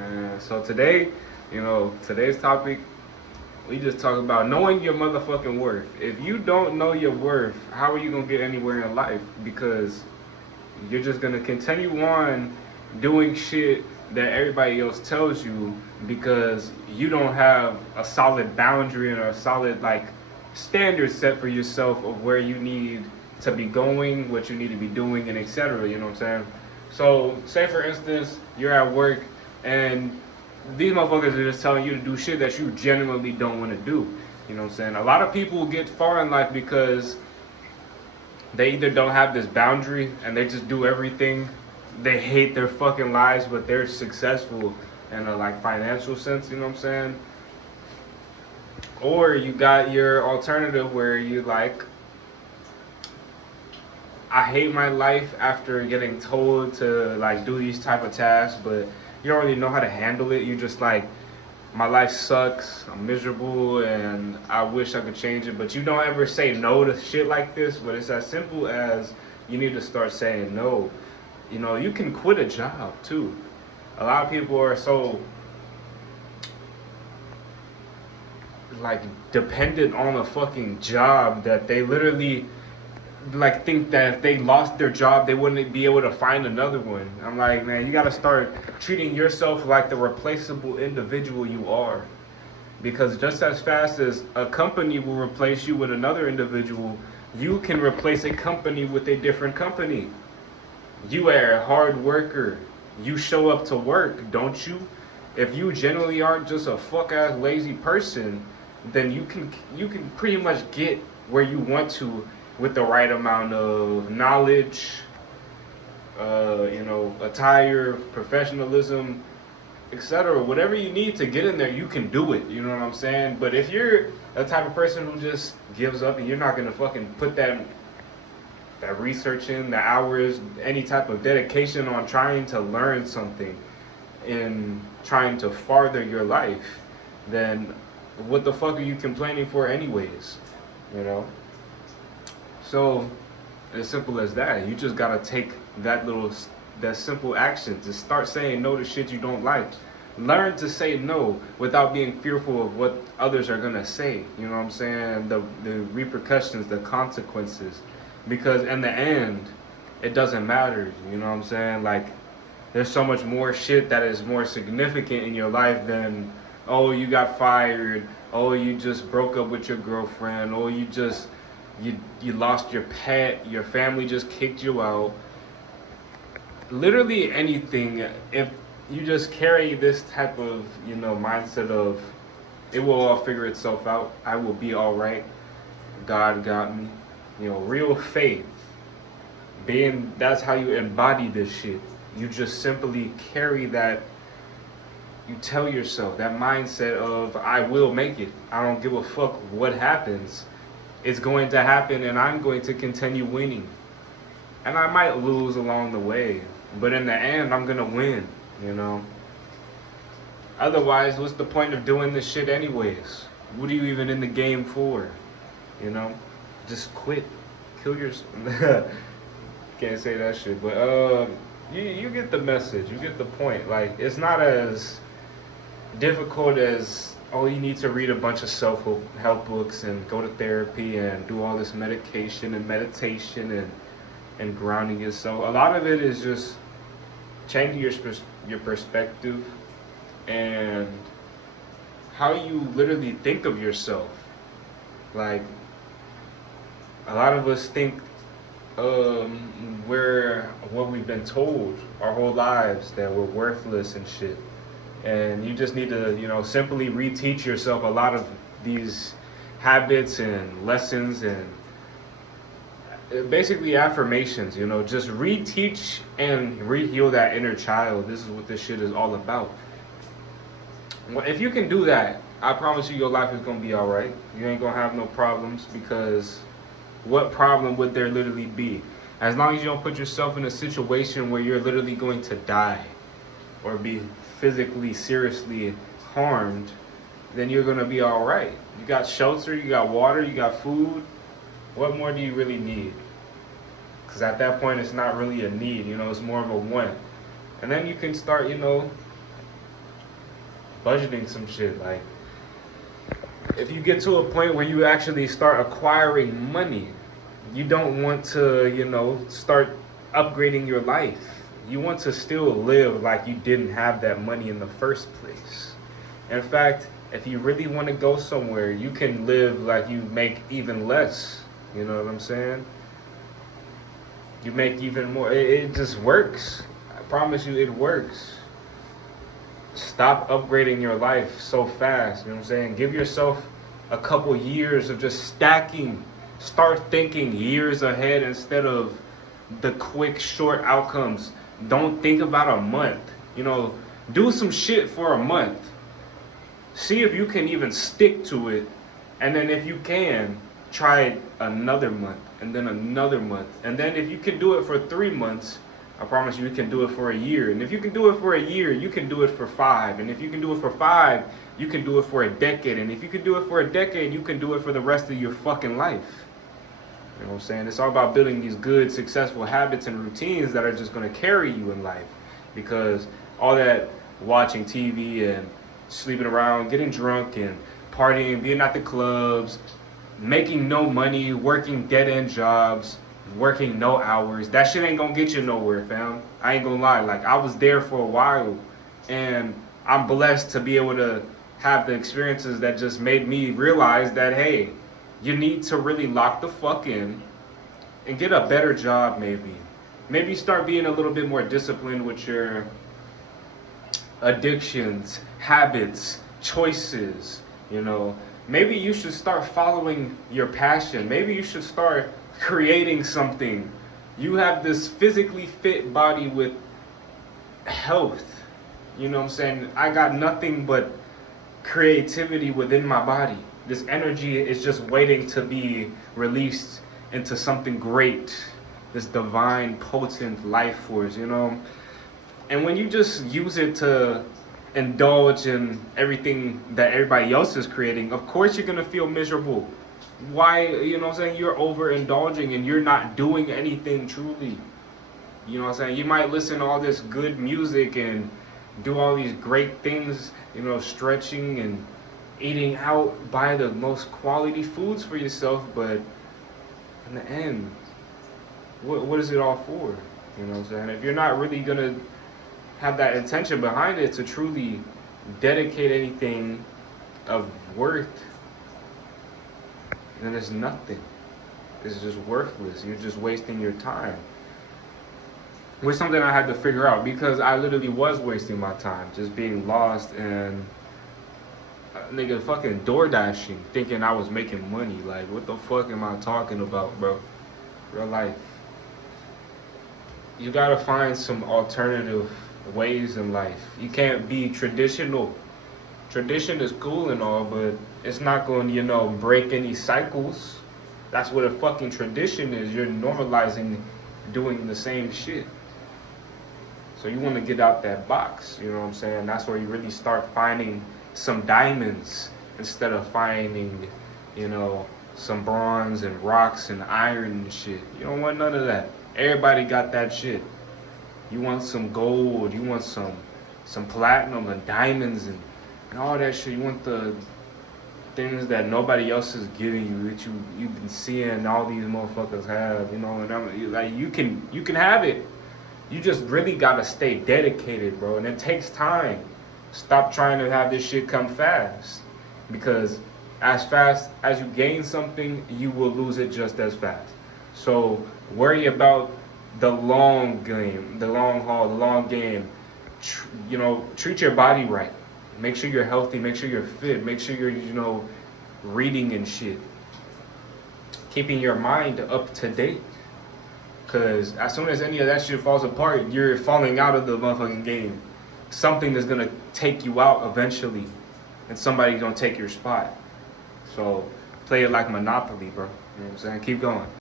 man. So today, today's topic, we just talk about knowing your motherfucking worth. If you don't know your worth, how are you gonna get anywhere in life? Because you're just gonna continue on doing shit that everybody else tells you because you don't have a solid boundary and a solid standard set for yourself of where you need to be going, what you need to be doing, and etc. You know what I'm saying? So, say for instance, you're at work and these motherfuckers are just telling you to do shit that you genuinely don't want to do. You know what I'm saying? A lot of people get far in life because they either don't have this boundary and they just do everything. They hate their fucking lives, but they're successful in a financial sense. You know what I'm saying? Or you got your alternative where you I hate my life after getting told to do these type of tasks, but you don't really know how to handle it. You just my life sucks, I'm miserable, and I wish I could change it. But you don't ever say no to shit like this. But it's as simple as you need to start saying no. You can quit a job too. A lot of people are so dependent on a fucking job that they literally think that if they lost their job they wouldn't be able to find another one. I'm like, man, you gotta start treating yourself like the replaceable individual you are. Because just as fast as a company will replace you with another individual, you can replace a company with a different company. You are a hard worker. You show up to work, don't you? If you generally aren't just a fuck ass lazy person, then you can pretty much get where you want to with the right amount of knowledge, attire, professionalism, etc. Whatever you need to get in there, you can do it. You know what I'm saying? But if you're a type of person who just gives up and you're not gonna fucking put that research in, the hours, any type of dedication on trying to learn something and trying to farther your life, then what the fuck are you complaining for anyways? So, as simple as that. You just gotta take that simple action to start saying no to shit you don't like. Learn to say no without being fearful of what others are gonna say. You know what I'm saying? The repercussions, the consequences. Because in the end, it doesn't matter. You know what I'm saying? There's so much more shit that is more significant in your life than, oh, you got fired, oh, you just broke up with your girlfriend, oh, you lost your pet, your family just kicked you out. Literally anything. If you just carry this type of, mindset of, it will all figure itself out, I will be all right, God got me, real faith, that's how you embody this shit. You just simply carry that. You tell yourself that mindset of, I will make it. I don't give a fuck what happens. It's going to happen and I'm going to continue winning. And I might lose along the way, but in the end, I'm going to win, Otherwise, what's the point of doing this shit anyways? What are you even in the game for? Just quit. Kill yourself. Can't say that shit, but you get the message. You get the point. It's not as difficult as, oh, you need to read a bunch of self-help books and go to therapy and do all this medication and meditation and grounding yourself. A lot of it is just changing your perspective and how you literally think of yourself. A lot of us think we're what we've been told our whole lives, that we're worthless and shit. And you just need to, simply reteach yourself a lot of these habits and lessons and basically affirmations, just reteach and re-heal that inner child. This is what this shit is all about. If you can do that, I promise you your life is going to be all right. You ain't going to have no problems, because what problem would there literally be? As long as you don't put yourself in a situation where you're literally going to die or be physically, seriously harmed, then you're going to be all right. You got shelter, you got water, you got food. What more do you really need? Because at that point, it's not really a need, it's more of a want. And then you can start, budgeting some shit. Like, if you get to a point where you actually start acquiring money, you don't want to, start upgrading your life. You want to still live like you didn't have that money in the first place. In fact, if you really want to go somewhere, you can live like you make even less. You know what I'm saying? You make even more. It just works. I promise you, it works. Stop upgrading your life so fast. You know what I'm saying? Give yourself a couple years of just stacking. Start thinking years ahead instead of the quick, short outcomes. Don't think about a month. Do some shit for a month. See if you can even stick to it. And then if you can, try it another month. And then another month. And then if you can do it for 3 months, I promise you can do it for a year. And if you can do it for a year, you can do it for 5. And if you can do it for 5, you can do it for a decade. And if you can do it for a decade, you can do it for the rest of your fucking life. You know what I'm saying? It's all about building these good, successful habits and routines that are just going to carry you in life. Because all that watching TV and sleeping around, getting drunk and partying, being at the clubs, making no money, working dead-end jobs, working no hours, that shit ain't gonna get you nowhere, fam. I ain't gonna lie. Like, I was there for a while, and I'm blessed to be able to have the experiences that just made me realize that, hey, you need to really lock the fuck in and get a better job, maybe. Maybe start being a little bit more disciplined with your addictions, habits, choices, Maybe you should start following your passion. Maybe you should start creating something. You have this physically fit body with health. You know what I'm saying? I got nothing but creativity within my body. This energy is just waiting to be released into something great. This divine, potent life force, And when you just use it to indulge in everything that everybody else is creating, of course you're gonna feel miserable. Why, you're overindulging and you're not doing anything truly. You might listen to all this good music and do all these great things, stretching and eating out, buy the most quality foods for yourself, but in the end, what is it all for? If you're not really gonna have that intention behind it to truly dedicate anything of worth, then it's nothing. It's just worthless. You're just wasting your time. Which is something I had to figure out, because I literally was wasting my time, just being lost and nigga fucking door dashing, thinking I was making money. Like, what the fuck am I talking about, bro? Real life. You gotta find some alternative ways in life. You can't be traditional. Tradition is cool and all, but it's not going to, break any cycles. That's what a fucking tradition is. You're normalizing doing the same shit. So you want to get out that box, you know what I'm saying? That's where you really start finding some diamonds instead of finding, some bronze and rocks and iron and shit. You don't want none of that. Everybody got that shit. You want some gold, you want some platinum and diamonds and all that shit. You want the things that nobody else is giving you, that you've been seeing all these motherfuckers have, and like you can have it. You just really gotta stay dedicated, bro, and it takes time. Stop trying to have this shit come fast, because as fast as you gain something, you will lose it just as fast. So worry about the long game, the long haul, the long game. Treat your body right. Make sure you're healthy. Make sure you're fit. Make sure you're, reading and shit. Keeping your mind up to date. Because as soon as any of that shit falls apart, you're falling out of the motherfucking game. Something is going to take you out eventually. And somebody's going to take your spot. So play it like Monopoly, bro. You know what I'm saying? Keep going.